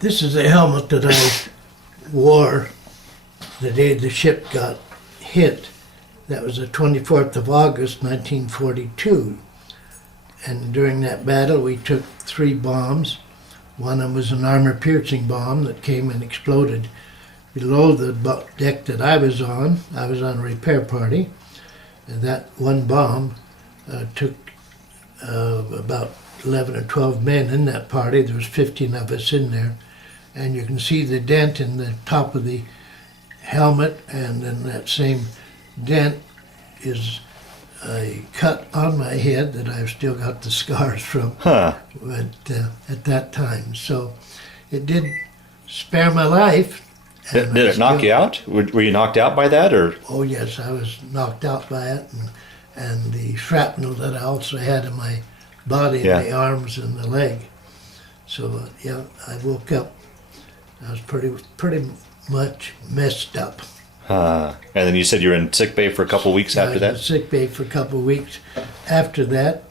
This is a helmet that I wore the day the ship got hit. That was the 24th of August, 1942. And during that battle, we took 3 bombs. One of them was an armor-piercing bomb that came and exploded below the deck that I was on. I was on a repair party. And that one bomb took about 11 or 12 men in that party. There was 15 of us in there. And you can see the dent in the top of the helmet, and then that same dent is a cut on my head that I've still got the scars from at that time. So it did spare my life. Did it knock you out? Were you knocked out by that, or? Oh yes, I was knocked out by it, and the shrapnel that I also had in my body, in the arms and the leg. So yeah, I woke up. I was pretty much messed up. And then you said you were in sick bay for a couple of weeks after I was that? in sick bay for a couple of weeks after that,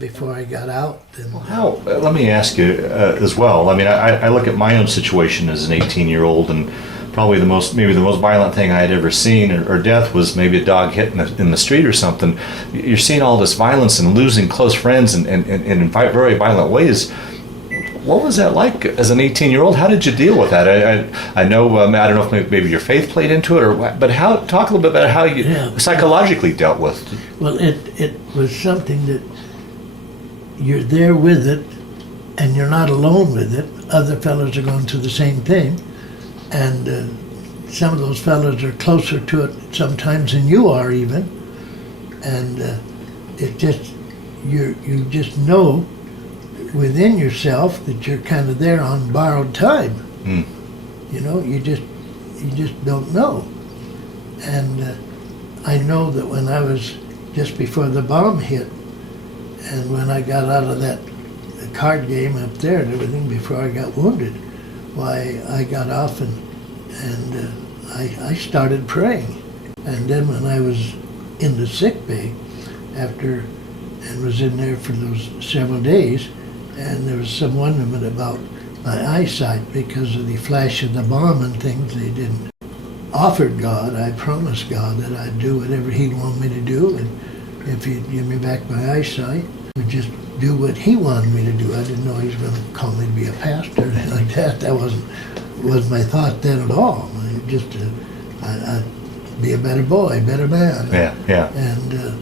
before I got out. And, Let me ask you as well. I mean, I look at my own situation as an 18-year-old, and probably the most violent thing I had ever seen, or death, was maybe a dog hit in the street or something. You're seeing all this violence and losing close friends and in very violent ways. What was that like as an 18-year-old? How did you deal with that? I know, I don't know if maybe your faith played into it, but talk a little bit about how you psychologically dealt with it. Well, it was something that you're there with it, and you're not alone with it. Other fellows are going through the same thing, and some of those fellows are closer to it sometimes than you are even, and it just, you just know within yourself that you're kind of there on borrowed time. You know, you just don't know. And I know that when I was just before the bomb hit, and when I got out of that card game up there and everything before I got wounded, why I got off and I started praying. And then when I was in the sick bay after, and was in there for those several days, and there was some wonderment about my eyesight because of the flash of the bomb and things they didn't. Offered God, I promised God that I'd do whatever He'd want me to do, and if He'd give me back my eyesight, I would just do what He wanted me to do. I didn't know He was going to call me to be a pastor or anything like that. That wasn't my thought then at all. I'd be a better boy, better man. Yeah. And